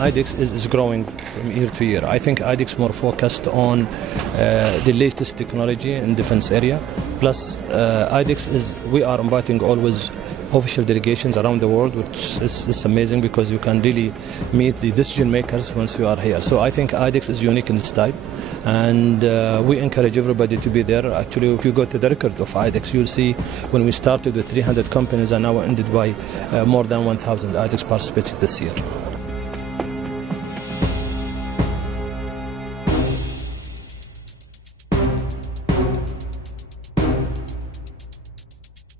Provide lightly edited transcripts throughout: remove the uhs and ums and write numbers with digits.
IDEX is growing from year to year. I think IDEX more focused on the latest technology in defense area. Plus, we are inviting always official delegations around the world, which is amazing because you can really meet the decision makers once you are here. So I think IDEX is unique in its type, and we encourage everybody to be there. Actually, if you go to the record of IDEX, you'll see when we started with 300 companies and now ended by more than 1,000 IDEX participating this year.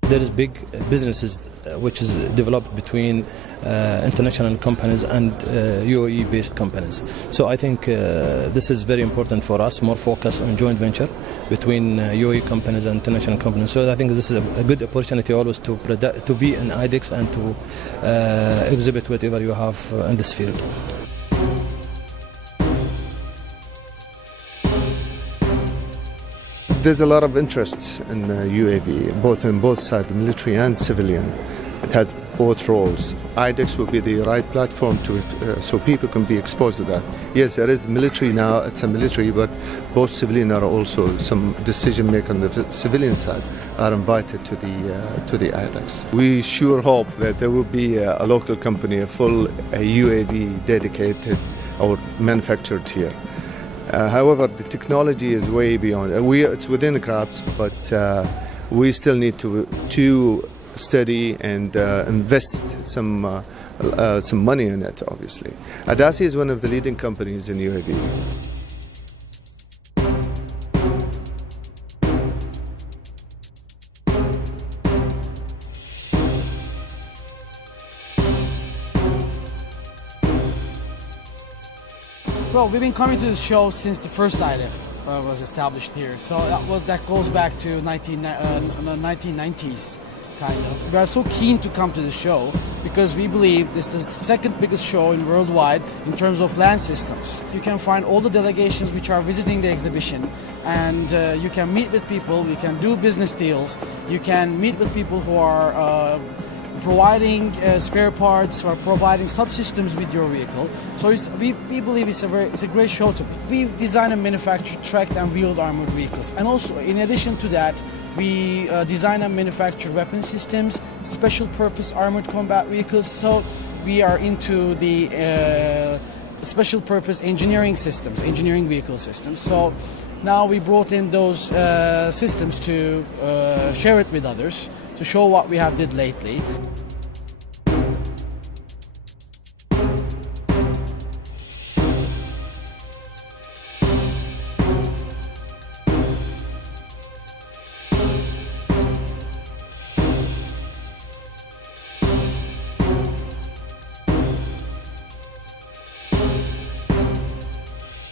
There is big businesses which is developed between international companies and UAE-based companies. So I think this is very important for us, more focus on joint venture between UAE companies and international companies. So I think this is a good opportunity always to be in IDEX and to exhibit whatever you have in this field. There's a lot of interest in UAV, on both sides, military and civilian. It has both roles. IDEX will be the right platform so people can be exposed to that. Yes, there is military now, it's a military, but both civilian are also some decision makers on the civilian side are invited to the IDEX. We sure hope that there will be a local company, a full UAV dedicated or manufactured here. However, the technology is way beyond. It's within the grasp, but we still need to study and invest some money in it, obviously. ADASI is one of the leading companies in UAV. Well, we've been coming to the show since the first IDEF was established here. So that goes back to 1990s, kind of. We are so keen to come to the show because we believe this is the second biggest show in worldwide in terms of land systems. You can find all the delegations which are visiting the exhibition, and you can meet with people, you can do business deals, you can meet with people who are providing spare parts or providing subsystems with your vehicle. So we believe it's a great show to be. We design and manufacture tracked and wheeled armored vehicles, and also in addition to that, we design and manufacture weapon systems, special purpose armored combat vehicles. So we are into the special purpose engineering vehicle systems. So now we brought in those systems to share it with others, to show what we have did lately.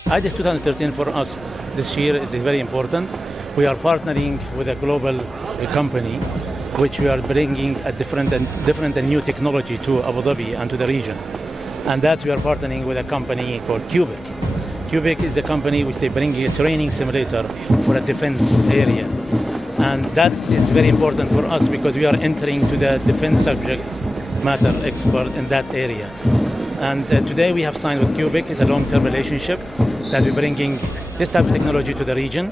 IDEX 2013 for us this year is very important. We are partnering with a global company which we are bringing a different and new technology to Abu Dhabi and to the region. And that we are partnering with a company called Cubic. Cubic is the company which they bring a training simulator for a defense area. And that is very important for us because we are entering to the defense subject matter expert in that area. And today we have signed with Cubic. It's a long-term relationship that we're bringing this type of technology to the region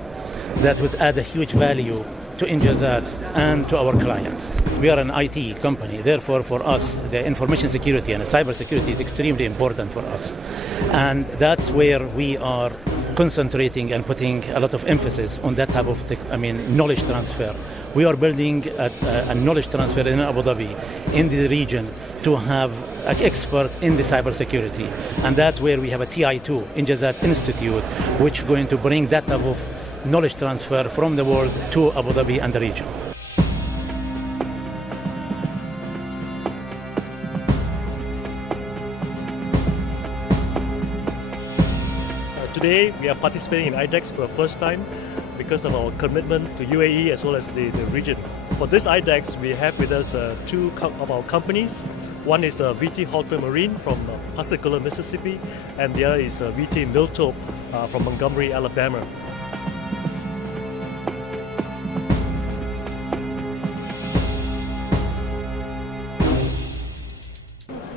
that would add a huge value to Injazat and to our clients. We are an IT company, therefore for us the information security and cyber security is extremely important for us. And that's where we are concentrating and putting a lot of emphasis on that type of knowledge transfer. We are building a knowledge transfer in Abu Dhabi, in the region, to have an expert in the cyber security. And that's where we have a TI2, Injazat Institute, which is going to bring that type of knowledge transfer from the world to Abu Dhabi and the region. Today we are participating in IDEX for the first time because of our commitment to UAE as well as the region. For this IDEX, we have with us two of our companies. One is VT Halter Marine from Pascagoula, Mississippi, and the other is VT Miltope from Montgomery, Alabama.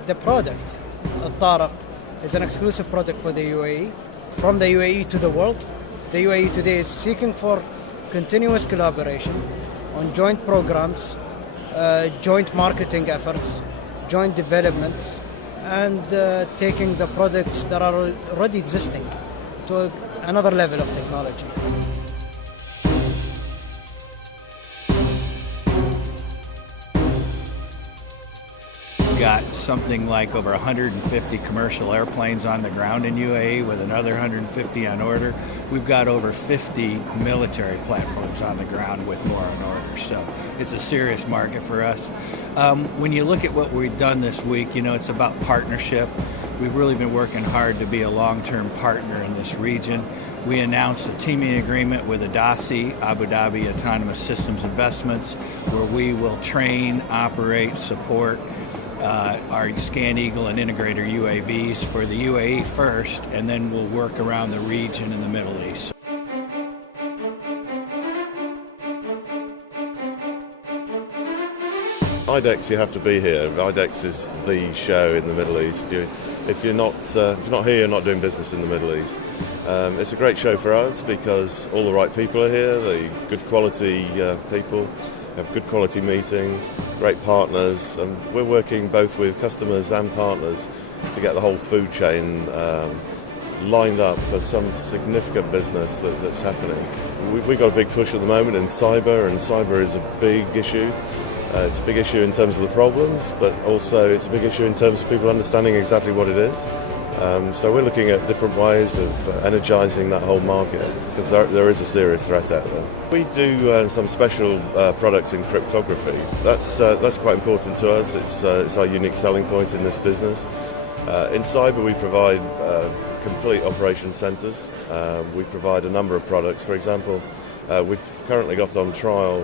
The product, الطارق, is an exclusive product for the UAE. From the UAE to the world, the UAE today is seeking for continuous collaboration on joint programs, joint marketing efforts, joint developments, and taking the products that are already existing to another level of technology. Got something like over 150 commercial airplanes on the ground in UAE with another 150 on order. We've got over 50 military platforms on the ground with more on order. So it's a serious market for us. When you look at what we've done this week, you know, it's about partnership. We've really been working hard to be a long-term partner in this region. We announced a teaming agreement with ADASI, Abu Dhabi Autonomous Systems Investments, where we will train, operate, support our Scan Eagle and Integrator UAVs for the UAE first, and then we'll work around the region in the Middle East. IDEX, you have to be here. IDEX is the show in the Middle East. If you're not here, you're not doing business in the Middle East. It's a great show for us because all the right people are here, the good quality people. Have good quality meetings, great partners, and we're working both with customers and partners to get the whole food chain lined up for some significant business that's happening. We've got a big push at the moment in cyber, and cyber is a big issue. It's a big issue in terms of the problems, but also it's a big issue in terms of people understanding exactly what it is. So we're looking at different ways of energizing that whole market because there is a serious threat out there. We do some special products in cryptography. That's quite important to us. It's our unique selling point in this business. In cyber, we provide complete operation centers. We provide a number of products. For example, we've currently got on trial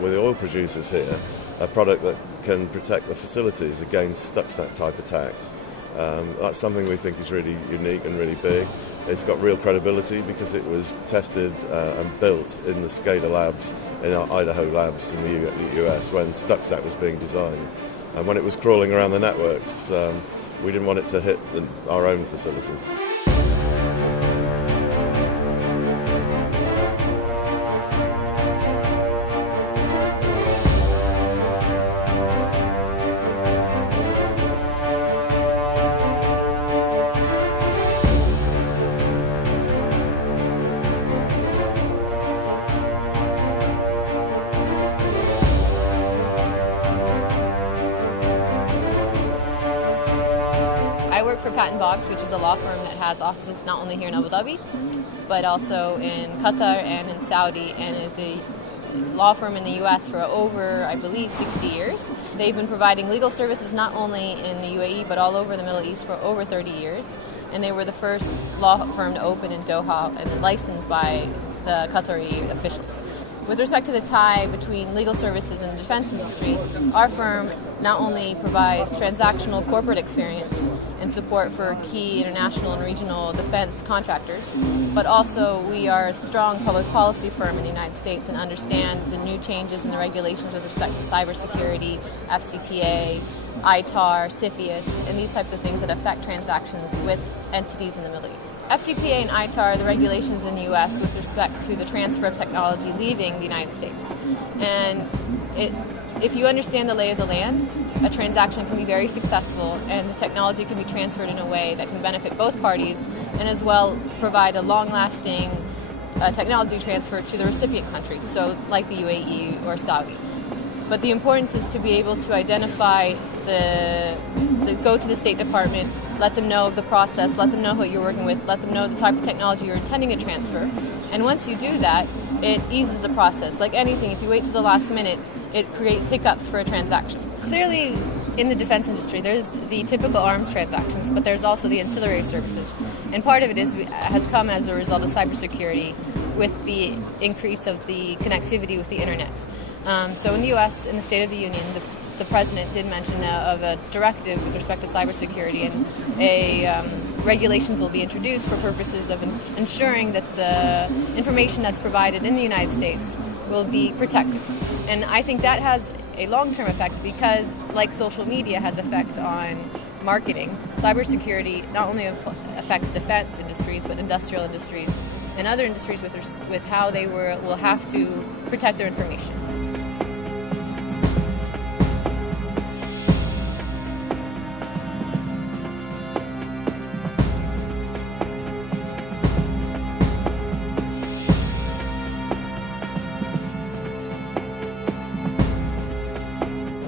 with the oil producers here a product that can protect the facilities against Stuxnet type attacks. That's something we think is really unique and really big. It's got real credibility because it was tested and built in the SCADA labs, in our Idaho labs in the US when Stuxnet was being designed. And when it was crawling around the networks, we didn't want it to hit our own facilities. I work for Patent Box, which is a law firm that has offices not only here in Abu Dhabi, but also in Qatar and in Saudi, and is a law firm in the U.S. for over, I believe, 60 years. They've been providing legal services not only in the UAE, but all over the Middle East for over 30 years. And they were the first law firm to open in Doha and licensed by the Qatari officials. With respect to the tie between legal services and the defense industry, our firm not only provides transactional corporate experience and support for key international and regional defense contractors, but also we are a strong public policy firm in the United States and understand the new changes in the regulations with respect to cybersecurity, FCPA, ITAR, CFIUS, and these types of things that affect transactions with entities in the Middle East. FCPA and ITAR are the regulations in the U.S. with respect to the transfer of technology leaving the United States. And if you understand the lay of the land, a transaction can be very successful and the technology can be transferred in a way that can benefit both parties and as well provide a long-lasting technology transfer to the recipient country, so like the UAE or Saudi. But the importance is to be able to identify go to the State Department, let them know of the process, let them know who you're working with, let them know the type of technology you're intending to transfer. And once you do that, it eases the process. Like anything, if you wait to the last minute, it creates hiccups for a transaction. Clearly, in the defense industry, there's the typical arms transactions, but there's also the ancillary services. And part of it has come as a result of cybersecurity with the increase of the connectivity with the internet. So in the U.S., in the State of the Union, the President did mention of a directive with respect to cybersecurity, and regulations will be introduced for purposes of ensuring that the information that's provided in the United States will be protected. And I think that has a long-term effect because, like social media has effect on marketing, cybersecurity not only affects defense industries, but industrial industries and other industries with how they will have to protect their information.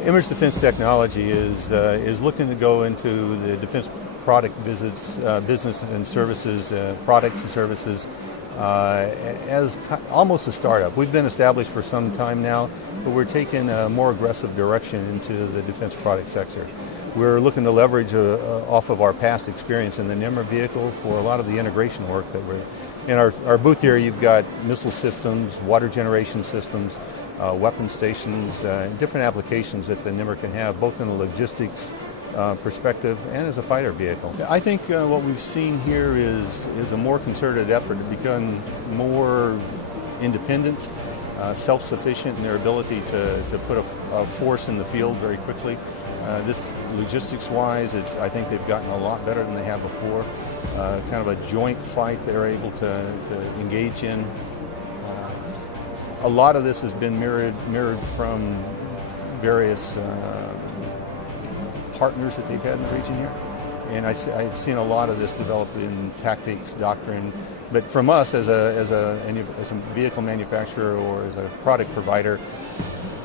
Image Defense Technology is looking to go into the defense product visits, business and services, products and services as almost a startup. We've been established for some time now, but we're taking a more aggressive direction into the defense product sector. We're looking to leverage off of our past experience in the NIMR vehicle for a lot of the integration work that we're in. Our booth here, you've got missile systems, water generation systems, weapon stations, different applications that the NIMR can have, both in a logistics perspective and as a fighter vehicle. I think what we've seen here is a more concerted effort to become more independent, self-sufficient in their ability to put a force in the field very quickly. This logistics-wise, I think they've gotten a lot better than they have before. Kind of a joint fight they're able to engage in. A lot of this has been mirrored from various partners that they've had in the region here. And I've seen a lot of this develop in tactics, doctrine, but from us as a vehicle manufacturer or as a product provider,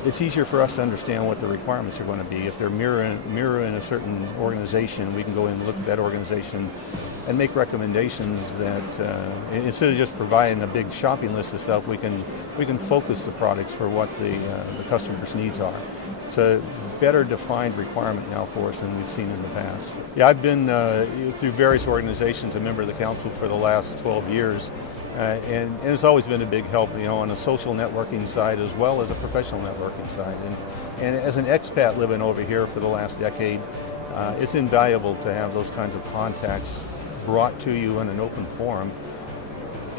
it's easier for us to understand what the requirements are going to be. If they're mirroring a certain organization, we can go in and look at that organization and make recommendations that instead of just providing a big shopping list of stuff, we can focus the products for what the customer's needs are. It's a better defined requirement now for us than we've seen in the past. Yeah, I've been through various organizations, a member of the council for the last 12 years. And it's always been a big help, on a social networking side as well as a professional networking side. And as an expat living over here for the last decade, it's invaluable to have those kinds of contacts brought to you in an open forum.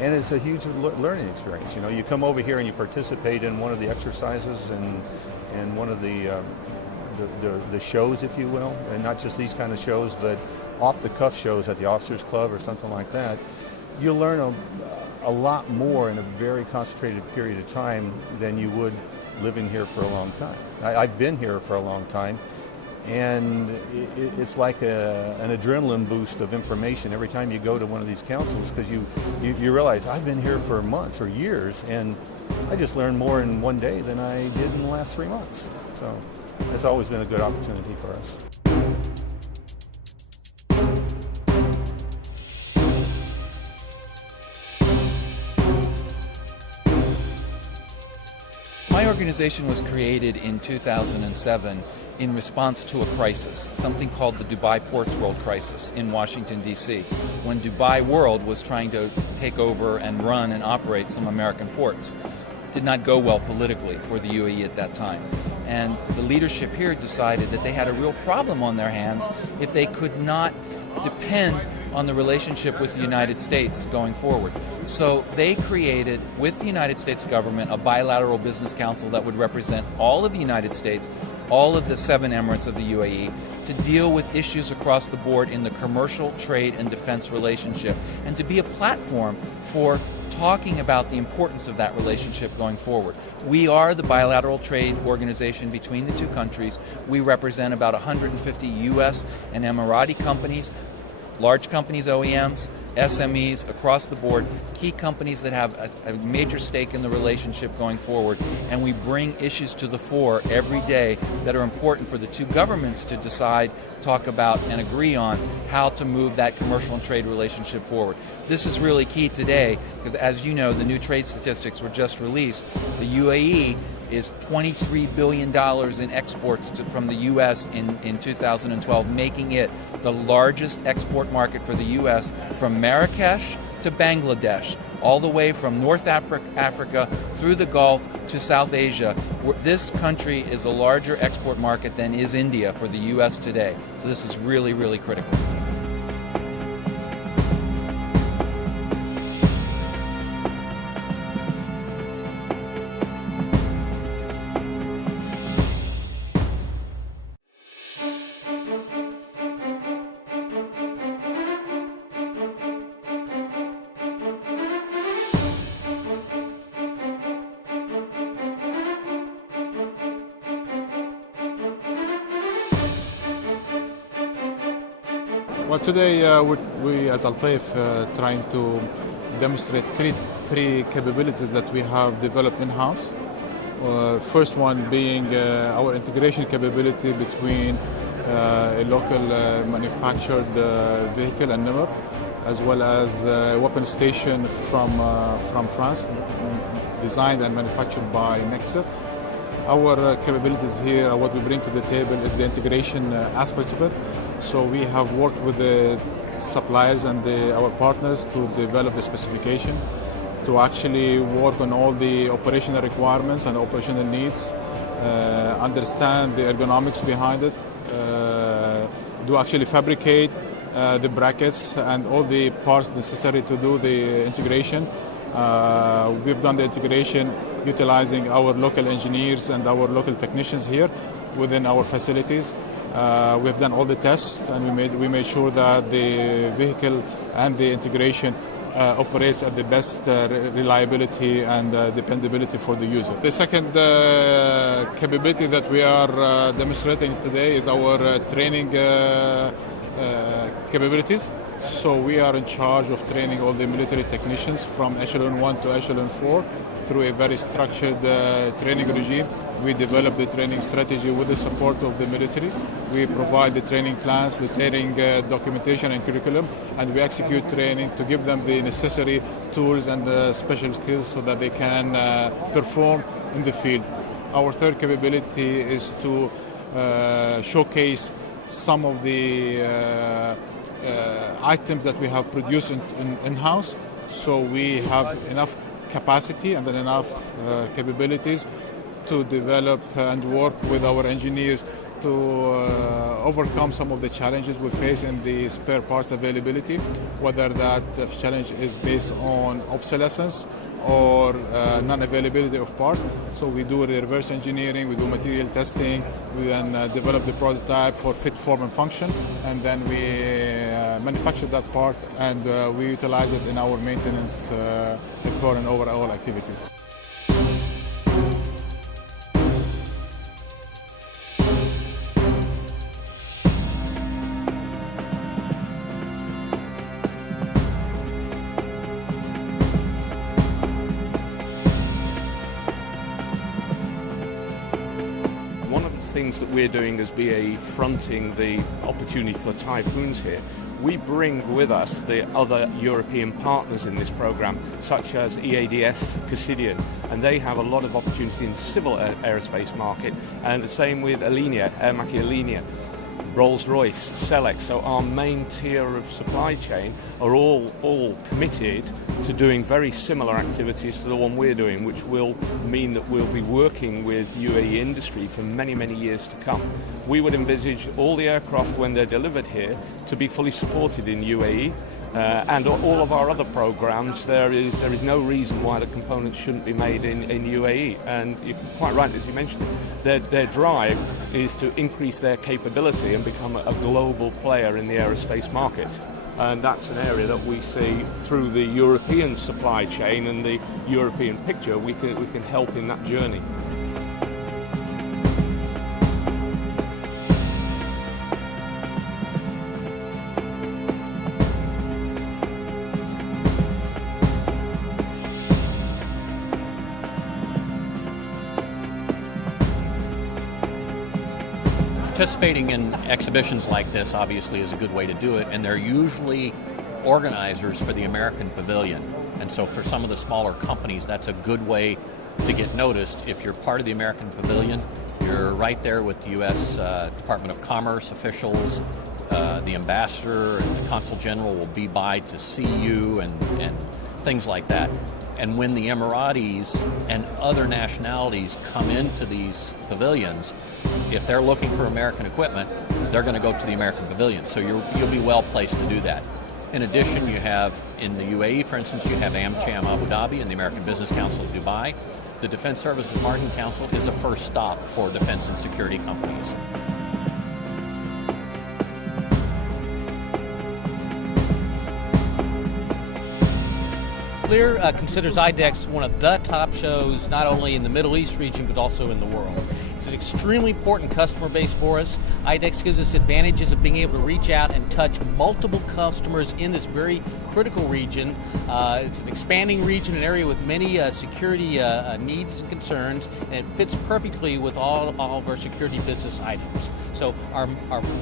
And it's a huge learning experience. You come over here and you participate in one of the exercises and one of the shows, if you will, and not just these kind of shows, but off-the-cuff shows at the Officers Club or something like that. You'll learn a lot more in a very concentrated period of time than you would living here for a long time. I've been here for a long time, and it's like an adrenaline boost of information every time you go to one of these councils, because you realize I've been here for months or years, and I just learned more in one day than I did in the last 3 months. So it's always been a good opportunity for us. My organization was created in 2007 in response to a crisis, something called the Dubai Ports World crisis in Washington, D.C., when Dubai World was trying to take over and run and operate some American ports. It did not go well politically for the UAE at that time. And the leadership here decided that they had a real problem on their hands if they could not depend on the relationship with the United States going forward. So they created, with the United States government, a bilateral business council that would represent all of the United States, all of the 7 emirates of the UAE, to deal with issues across the board in the commercial, trade, and defense relationship, and to be a platform for talking about the importance of that relationship going forward. We are the bilateral trade organization between the two countries. We represent about 150 U.S. and Emirati companies, large companies, OEMs, SMEs across the board, key companies that have a major stake in the relationship going forward, and we bring issues to the fore every day that are important for the two governments to decide, talk about, and agree on how to move that commercial and trade relationship forward. This is really key today because, as you know, the new trade statistics were just released. The UAE is $23 billion in exports from the U.S. in 2012, making it the largest export market for the U.S. from Marrakesh to Bangladesh, all the way from North Africa through the Gulf to South Asia. This country is a larger export market than is India for the U.S. today. So this is really, really critical. Well, today we as Al-Taif trying to demonstrate three capabilities that we have developed in-house. First one being our integration capability between a local manufactured vehicle and number, as well as a weapon station from France, designed and manufactured by Nexter. Our capabilities here, what we bring to the table is the integration aspect of it. So we have worked with the suppliers and our partners to develop the specification, to actually work on all the operational requirements and operational needs, understand the ergonomics behind it, do actually fabricate the brackets and all the parts necessary to do the integration. We've done the integration utilizing our local engineers and our local technicians here within our facilities. We've done all the tests, and we made sure that the vehicle and the integration operates at the best reliability and dependability for the user. The second capability that we are demonstrating today is our training capabilities. So we are in charge of training all the military technicians from Echelon 1 to Echelon 4 through a very structured training regime. We develop the training strategy with the support of the military. We provide the training plans, the training documentation and curriculum, and we execute training to give them the necessary tools and special skills so that they can perform in the field. Our third capability is to showcase some of the items that we have produced in-house. So we have enough capacity and then enough capabilities to develop and work with our engineers to overcome some of the challenges we face in the spare parts availability, whether that challenge is based on obsolescence or non-availability of parts. So we do the reverse engineering, we do material testing, we then develop the prototype for fit, form and function, and then we manufacture that part and we utilize it in our maintenance, repair and overall activities. Things that we're doing as BAE, fronting the opportunity for Typhoons here, we bring with us the other European partners in this program, such as EADS, Cassidian, and they have a lot of opportunity in the civil aerospace market, and the same with Alenia, Air Mackie Alenia, Rolls-Royce, Selex. So our main tier of supply chain are all committed to doing very similar activities to the one we're doing, which will mean that we'll be working with UAE industry for many, many years to come. We would envisage all the aircraft when they're delivered here to be fully supported in UAE. And all of our other programs, there is no reason why the components shouldn't be made in UAE. And you're quite right, as you mentioned, their drive is to increase their capability and become a global player in the aerospace market. And that's an area that we see through the European supply chain and the European picture. We can help in that journey. Participating in exhibitions like this obviously is a good way to do it, and they're usually organizers for the American Pavilion. And so for some of the smaller companies, that's a good way to get noticed. If you're part of the American Pavilion, you're right there with the U.S. Department of Commerce officials. The ambassador and the consul general will be by to see you and things like that. And when the Emiratis and other nationalities come into these pavilions, if they're looking for American equipment, they're going to go to the American Pavilion. So you'll be well placed to do that. In addition, you have, in the UAE, for instance, you have AmCham Abu Dhabi and the American Business Council of Dubai. The Defense Services Marketing Council is a first stop for defense and security companies. Considers IDEX one of the top shows not only in the Middle East region but also in the world. It's an extremely important customer base for us. IDEX gives us advantages of being able to reach out and touch multiple customers in this very critical region. It's an expanding region, an area with many security needs and concerns, and it fits perfectly with all of our security business items. So our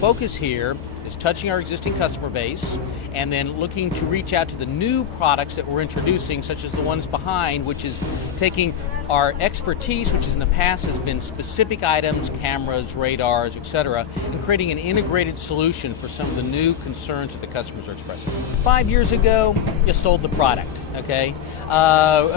focus here is touching our existing customer base and then looking to reach out to the new products that we're introducing, such as the ones behind, which is taking our expertise, which in the past has been specific items, cameras, radars, etc., and creating an integrated solution for some of the new concerns that the customers are expressing. 5 years ago, you sold the product, okay? A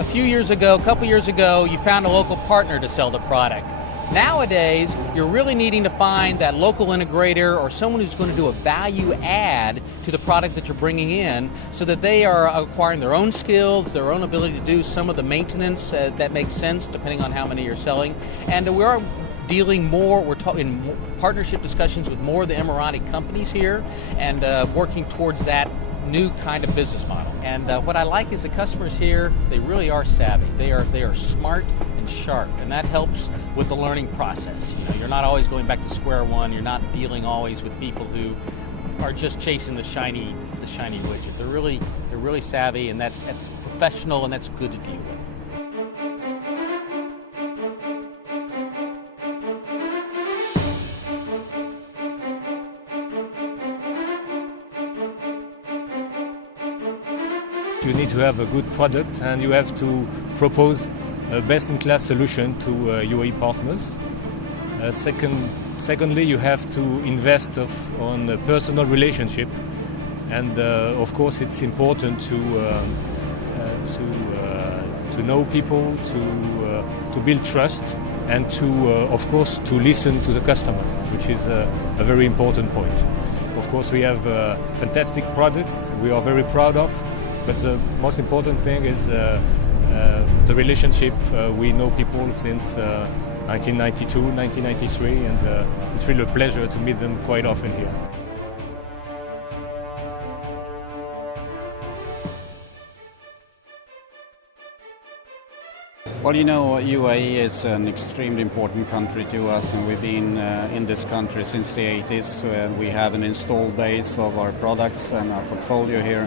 couple years ago, you found a local partner to sell the product. Nowadays, you're really needing to find that local integrator or someone who's going to do a value add to the product that you're bringing in so that they are acquiring their own skills, their own ability to do some of the maintenance that makes sense depending on how many you're selling. And we are dealing more, we're in partnership discussions with more of the Emirati companies here and working towards that new kind of business model. And what I like is the customers here, they really are savvy. They are smart and sharp, and that helps with the learning process. You know, you're not always going back to square one. You're not dealing always with people who are just chasing the shiny widget. They're really savvy, and that's professional, and that's good to deal with. You need to have a good product and you have to propose a best-in-class solution to UAE partners. Secondly, you have to invest on a personal relationship, and of course it's important to know people, to build trust, and of course to listen to the customer, which is a very important point. Of course, we have fantastic products we are very proud of. But the most important thing is the relationship. We know people since 1992, 1993, and it's really a pleasure to meet them quite often here. Well, you know, UAE is an extremely important country to us, and we've been in this country since the 80s. We have an installed base of our products and our portfolio here,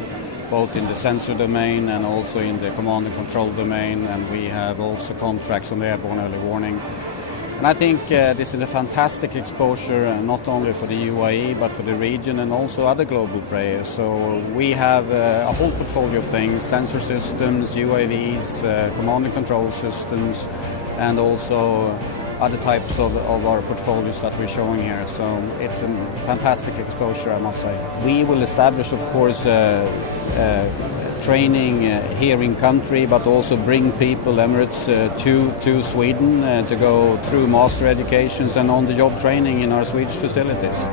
both in the sensor domain and also in the command and control domain, and we have also contracts on the airborne early warning. And I think this is a fantastic exposure, not only for the UAE but for the region and also other global players. So we have a whole portfolio of things: sensor systems, UAVs, command and control systems, and also other types of our portfolios that we're showing here. So it's a fantastic exposure, I must say. We will establish, of course, training here in country, but also bring people, Emirates, to Sweden to go through master educations and on-the-job training in our Swedish facilities.